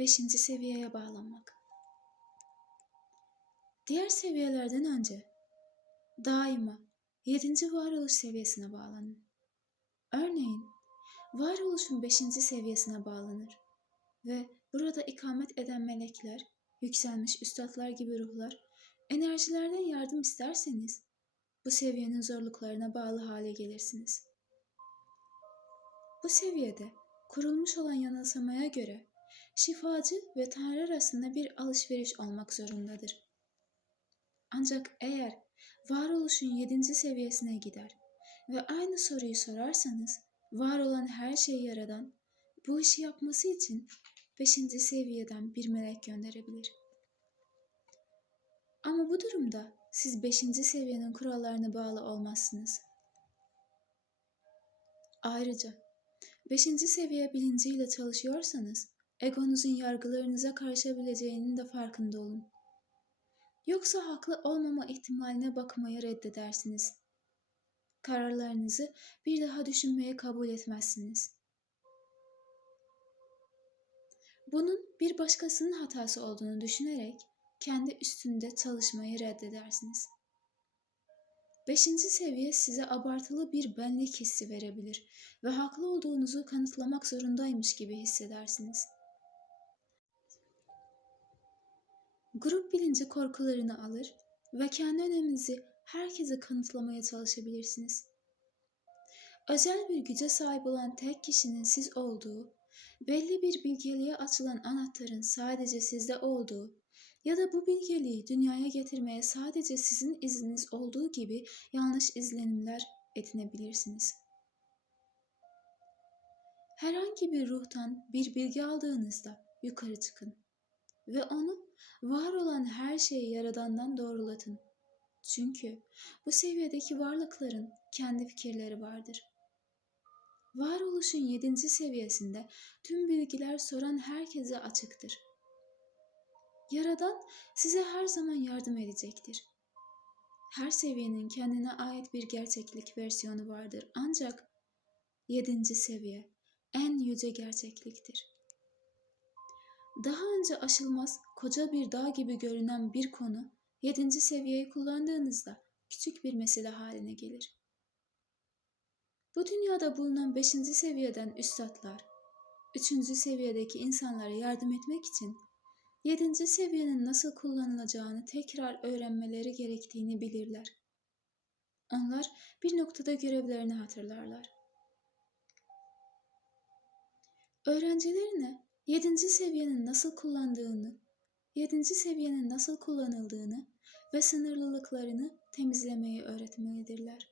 Beşinci seviyeye bağlanmak. Diğer seviyelerden önce daima yedinci varoluş seviyesine bağlanın. Örneğin varoluşun beşinci seviyesine bağlanır ve burada ikamet eden melekler, yükselmiş üstadlar gibi ruhlar, enerjilerden yardım isterseniz bu seviyenin zorluklarına bağlı hale gelirsiniz. Bu seviyede kurulmuş olan yanılsamaya göre şifacı ve Tanrı arasında bir alışveriş olmak zorundadır. Ancak eğer varoluşun yedinci seviyesine gider ve aynı soruyu sorarsanız var olan her şeyi yaradan bu işi yapması için beşinci seviyeden bir melek gönderebilir. Ama bu durumda siz beşinci seviyenin kurallarına bağlı olmazsınız. Ayrıca beşinci seviye bilinciyle çalışıyorsanız egonuzun yargılarınıza karışabileceğinin de farkında olun. Yoksa haklı olmama ihtimaline bakmayı reddedersiniz. Kararlarınızı bir daha düşünmeye kabul etmezsiniz. Bunun bir başkasının hatası olduğunu düşünerek kendi üstünde çalışmayı reddedersiniz. Beşinci seviye size abartılı bir benlik hissi verebilir ve haklı olduğunuzu kanıtlamak zorundaymış gibi hissedersiniz. Grup bilinci korkularını alır ve kendi öneminizi herkese kanıtlamaya çalışabilirsiniz. Özel bir güce sahip olan tek kişinin siz olduğu, belli bir bilgeliğe açılan anahtarın sadece sizde olduğu ya da bu bilgeliği dünyaya getirmeye sadece sizin izniniz olduğu gibi yanlış izlenimler edinebilirsiniz. Herhangi bir ruhtan bir bilgi aldığınızda yukarı çıkın ve onu var olan her şeyi yaradandan doğrulatın. Çünkü bu seviyedeki varlıkların kendi fikirleri vardır. Varoluşun yedinci seviyesinde tüm bilgiler soran herkese açıktır. Yaradan size her zaman yardım edecektir. Her seviyenin kendine ait bir gerçeklik versiyonu vardır ancak yedinci seviye en yüce gerçekliktir. Daha önce aşılmaz koca bir dağ gibi görünen bir konu yedinci seviyeyi kullandığınızda küçük bir mesele haline gelir. Bu dünyada bulunan beşinci seviyeden üstadlar, üçüncü seviyedeki insanlara yardım etmek için yedinci seviyenin nasıl kullanılacağını tekrar öğrenmeleri gerektiğini bilirler. Onlar bir noktada görevlerini hatırlarlar. Öğrencilerine yedinci seviyenin nasıl kullandığını, yedinci seviyenin nasıl kullanıldığını ve sınırlılıklarını temizlemeyi öğretmelidirler.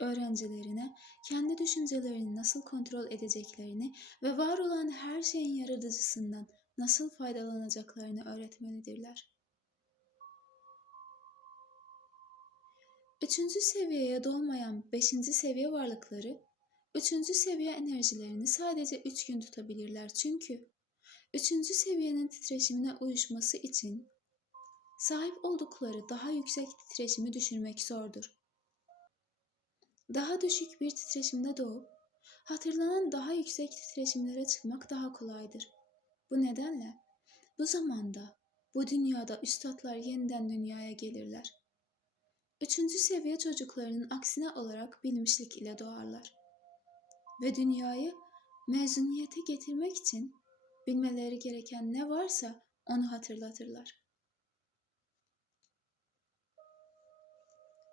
Öğrencilerine kendi düşüncelerini nasıl kontrol edeceklerini ve var olan her şeyin yaratıcısından nasıl faydalanacaklarını öğretmelidirler. Üçüncü seviyeye dolmayan beşinci seviye varlıkları, üçüncü seviye enerjilerini sadece üç gün tutabilirler çünkü üçüncü seviyenin titreşimine uyuşması için sahip oldukları daha yüksek titreşimi düşürmek zordur. Daha düşük bir titreşimde doğup hatırlanan daha yüksek titreşimlere çıkmak daha kolaydır. Bu nedenle bu zamanda bu dünyada üstadlar yeniden dünyaya gelirler. Üçüncü seviye çocuklarının aksine olarak bilmişlik ile doğarlar. Ve dünyayı mezuniyete getirmek için bilmeleri gereken ne varsa onu hatırlatırlar.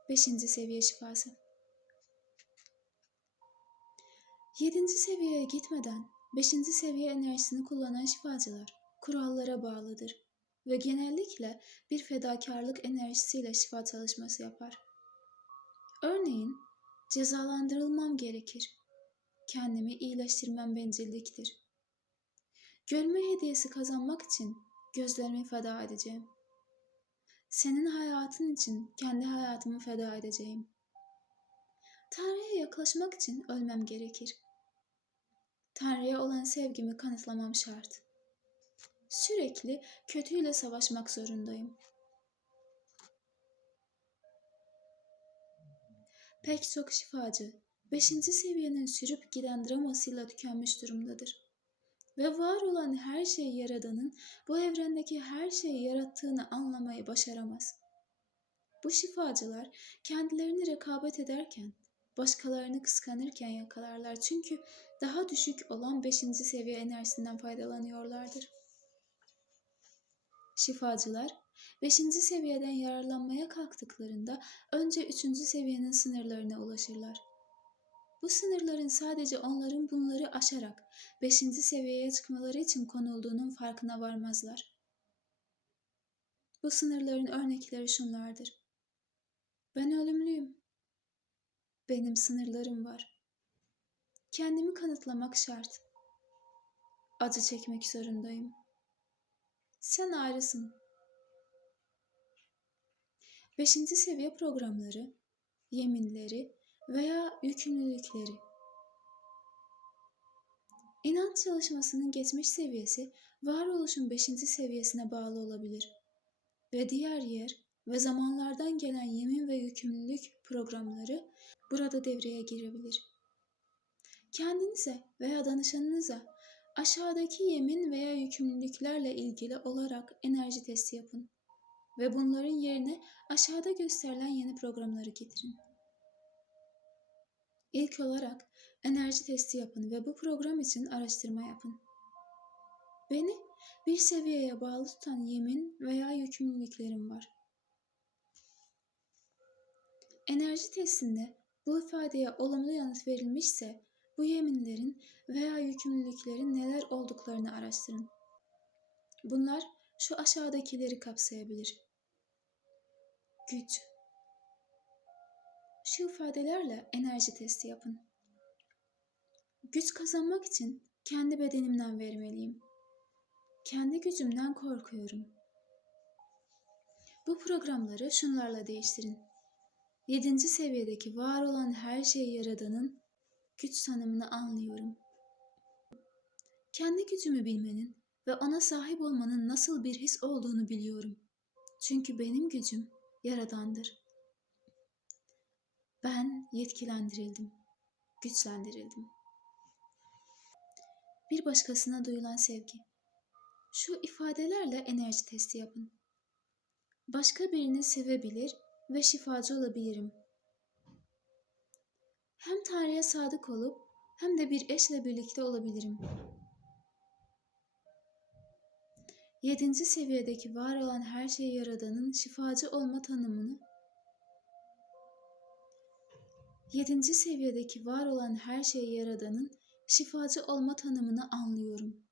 Beşinci seviye şifası. Yedinci seviyeye gitmeden beşinci seviye enerjisini kullanan şifacılar kurallara bağlıdır ve genellikle bir fedakarlık enerjisiyle şifa çalışması yapar. Örneğin cezalandırılmam gerekir. Kendimi iyileştirmem bencilliktir. Görme hediyesi kazanmak için gözlerimi feda edeceğim. Senin hayatın için kendi hayatımı feda edeceğim. Tanrı'ya yaklaşmak için ölmem gerekir. Tanrı'ya olan sevgimi kanıtlamam şart. Sürekli kötüyle savaşmak zorundayım. Pek çok şifacı, beşinci seviyenin sürüp giden dramasıyla tükenmiş durumdadır. ve var olan her şeyi yaradanın bu evrendeki her şeyi yarattığını anlamayı başaramaz. Bu şifacılar kendilerini rekabet ederken, başkalarını kıskanırken yakalarlar çünkü daha düşük olan 5. seviye enerjisinden faydalanıyorlardır. Şifacılar 5. seviyeden yararlanmaya kalktıklarında önce 3. seviyenin sınırlarına ulaşırlar. Bu sınırların sadece onların bunları aşarak 5. seviyeye çıkmaları için konulduğunun farkına varmazlar. Bu sınırların örnekleri şunlardır. Ben ölümlüyüm. Benim sınırlarım var. Kendimi kanıtlamak şart. Acı çekmek zorundayım. Sen ayrısın. Beşinci seviye programları, yeminleri veya yükümlülükleri. İnanç çalışmasının geçmiş seviyesi varoluşun beşinci seviyesine bağlı olabilir ve diğer yer ve zamanlardan gelen yemin ve yükümlülük programları burada devreye girebilir. Kendinize veya danışanınıza aşağıdaki yemin veya yükümlülüklerle ilgili olarak enerji testi yapın ve bunların yerine aşağıda gösterilen yeni programları getirin. İlk olarak enerji testi yapın ve bu program için araştırma yapın. Beni bir seviyeye bağlı tutan yemin veya yükümlülüklerim var. Enerji testinde bu ifadeye olumlu yanıt verilmişse bu yeminlerin veya yükümlülüklerin neler olduklarını araştırın. Bunlar şu aşağıdakileri kapsayabilir. Güç Şu ifadelerle enerji testi yapın. Güç kazanmak için kendi bedenimden vermeliyim. Kendi gücümden korkuyorum. Bu programları şunlarla değiştirin. Yedinci seviyedeki var olan her şeyi yaradanın güç tanımını anlıyorum. Kendi gücümü bilmenin ve ona sahip olmanın nasıl bir his olduğunu biliyorum. Çünkü benim gücüm yaradandır. Ben yetkilendirildim, güçlendirildim. Bir başkasına duyulan sevgi. Şu ifadelerle enerji testi yapın. Başka birini sevebilir ve şifacı olabilirim. Hem Tanrı'ya sadık olup hem de bir eşle birlikte olabilirim. Yedinci seviyedeki var olan her şeyi yaradanın şifacı olma tanımını Yedinci seviyedeki var olan her şeyi yaradanın şifacı olma tanımını anlıyorum.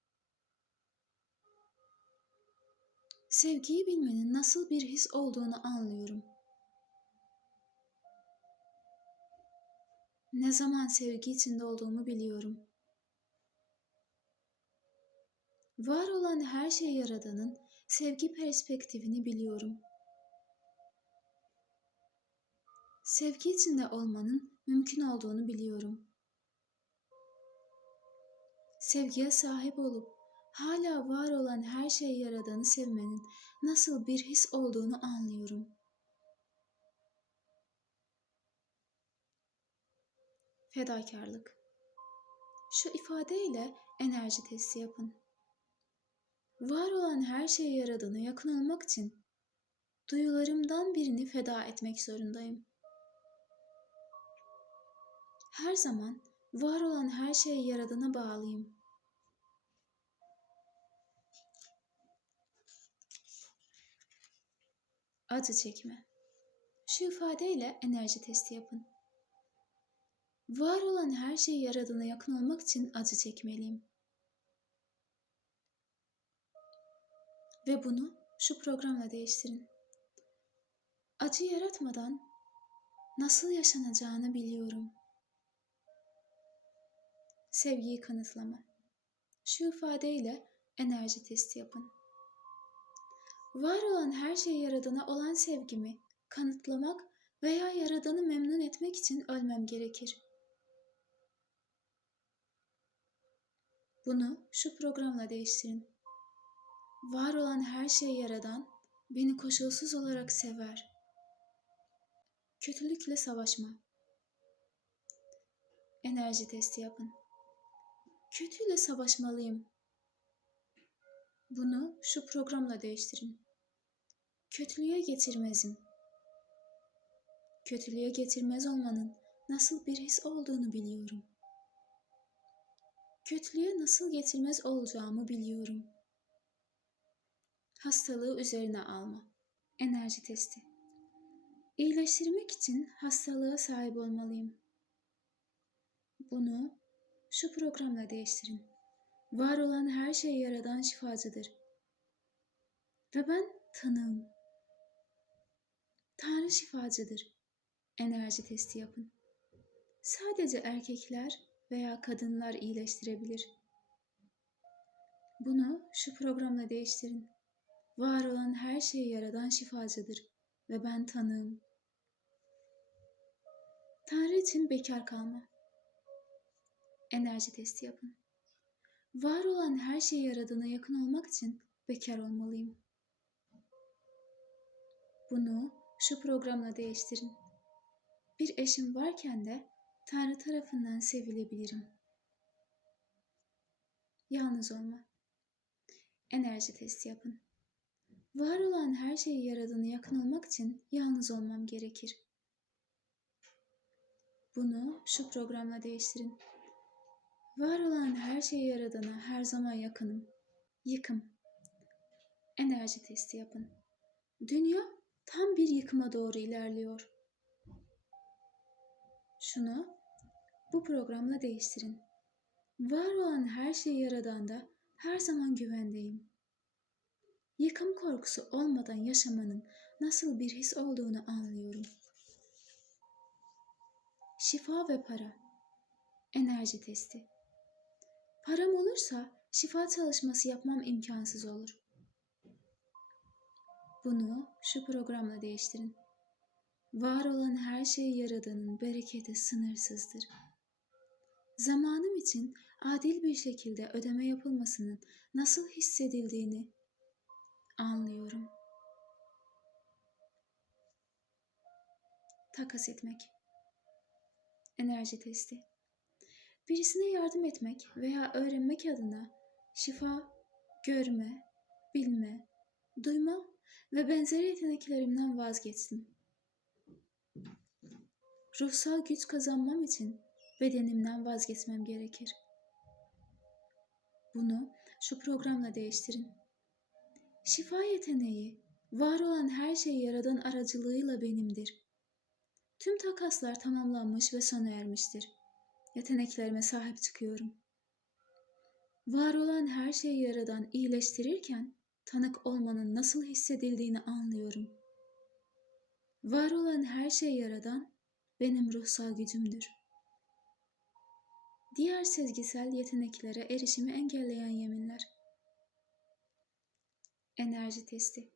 Sevgiyi bilmenin nasıl bir his olduğunu anlıyorum. Ne zaman sevgi içinde olduğumu biliyorum. Var olan her şeyi yaradanın sevgi perspektifini biliyorum. Sevgi içinde olmanın mümkün olduğunu biliyorum. Sevgiye sahip olup hala var olan her şeyi yaradanı sevmenin nasıl bir his olduğunu anlıyorum. Fedakarlık Şu ifadeyle enerji testi yapın. Var olan her şeyi yaradana yakın olmak için duyularımdan birini feda etmek zorundayım. Her zaman var olan her şeyi yaradana bağlıyım. Acı çekme. Şu ifadeyle enerji testi yapın. Var olan her şeyi yaradana yakın olmak için acı çekmeliyim. Ve bunu şu programla değiştirin. Acı yaratmadan nasıl yaşanacağını biliyorum. Sevgiyi kanıtlama. Şu ifadeyle enerji testi yapın. Var olan her şeyi yaradana olan sevgimi kanıtlamak veya yaradanı memnun etmek için ölmem gerekir. Bunu şu programla değiştirin. Var olan her şeyi yaradan beni koşulsuz olarak sever. Kötülükle savaşma. Enerji testi yapın. Kötüyle savaşmalıyım Bunu şu programla değiştirin. Kötülüğe getirmezim. Kötülüğe getirmez olmanın nasıl bir his olduğunu biliyorum. Kötülüğe nasıl getirmez olacağımı biliyorum. Hastalığı üzerine alma. Enerji testi. İyileştirmek için hastalığa sahip olmalıyım. Bunu şu programla değiştirin. Var olan her şeyi yaradan şifacıdır. Ve ben tanığım. Tanrı şifacıdır. Enerji testi yapın. Sadece erkekler veya kadınlar iyileştirebilir. Bunu şu programla değiştirin. Var olan her şeyi yaradan şifacıdır ve ben tanığım. Tanrı için bekar kalma. Enerji testi yapın. Var olan her şeyi yaradana yakın olmak için bekar olmalıyım. Bunu şu programla değiştirin. Bir eşim varken de Tanrı tarafından sevilebilirim. Yalnız olma. Enerji testi yapın. Var olan her şeyi yaradana yakın olmak için yalnız olmam gerekir. Bunu şu programla değiştirin. Var olan her şeyi yaradana her zaman yakınım. Yıkım. Enerji testi yapın. Dünya tam bir yıkıma doğru ilerliyor. Şunu bu programla değiştirin. Var olan her şeyi yaradanda her zaman güvendeyim. Yıkım korkusu olmadan yaşamanın nasıl bir his olduğunu anlıyorum. Şifa ve para. Enerji testi. Param olursa şifa çalışması yapmam imkansız olur. Bunu şu programla değiştirin. Var olan her şeyi yaradanın bereketi sınırsızdır. Zamanım için adil bir şekilde ödeme yapılmasının nasıl hissedildiğini anlıyorum. Takas etmek. Enerji testi. Birisine yardım etmek veya öğrenmek adına şifa, görme, bilme, duyma ve benzeri yeteneklerimden vazgeçtim. Ruhsal güç kazanmam için bedenimden vazgeçmem gerekir. Bunu şu programla değiştirin. Şifa yeteneği, var olan her şeyi yaradan aracılığıyla benimdir. Tüm takaslar tamamlanmış ve sona ermiştir. Yeteneklerime sahip çıkıyorum. Var olan her şeyi yaradan iyileştirirken tanık olmanın nasıl hissedildiğini anlıyorum. Var olan her şeyi yaradan benim ruhsal gücümdür. Diğer sezgisel yeteneklere erişimi engelleyen yeminler. Enerji testi.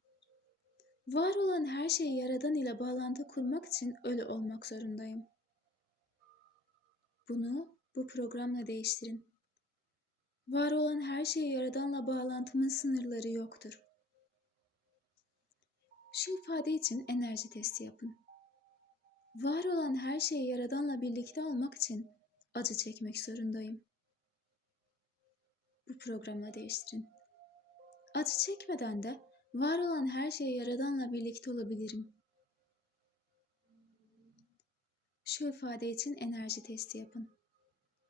Var olan her şeyi yaradan ile bağlantı kurmak için ölü olmak zorundayım. Bunu bu programla değiştirin. Var olan her şeyi yaradanla bağlantımın sınırları yoktur. Şu ifade için enerji testi yapın. Var olan her şeyi yaradanla birlikte olmak için acı çekmek zorundayım. Bu programla değiştirin. Acı çekmeden de var olan her şeyi yaradanla birlikte olabilirim. Şu ifade için enerji testi yapın.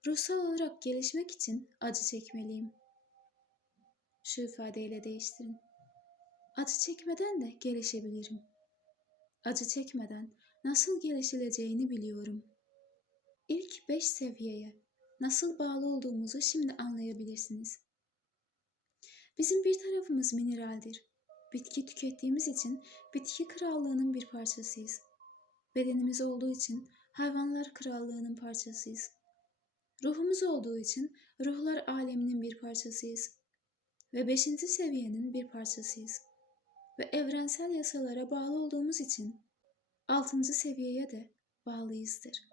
Ruhsal olarak gelişmek için acı çekmeliyim. Şu ifadeyle değiştirin. Acı çekmeden de gelişebilirim. Acı çekmeden nasıl gelişileceğini biliyorum. İlk beş seviyeye nasıl bağlı olduğumuzu şimdi anlayabilirsiniz. Bizim bir tarafımız mineraldir. Bitki tükettiğimiz için bitki krallığının bir parçasıyız. Bedenimiz olduğu için hayvanlar krallığının parçasıyız. Ruhumuz olduğu için ruhlar aleminin bir parçasıyız. Ve beşinci seviyenin bir parçasıyız. Ve evrensel yasalara bağlı olduğumuz için altıncı seviyeye de bağlıyızdır.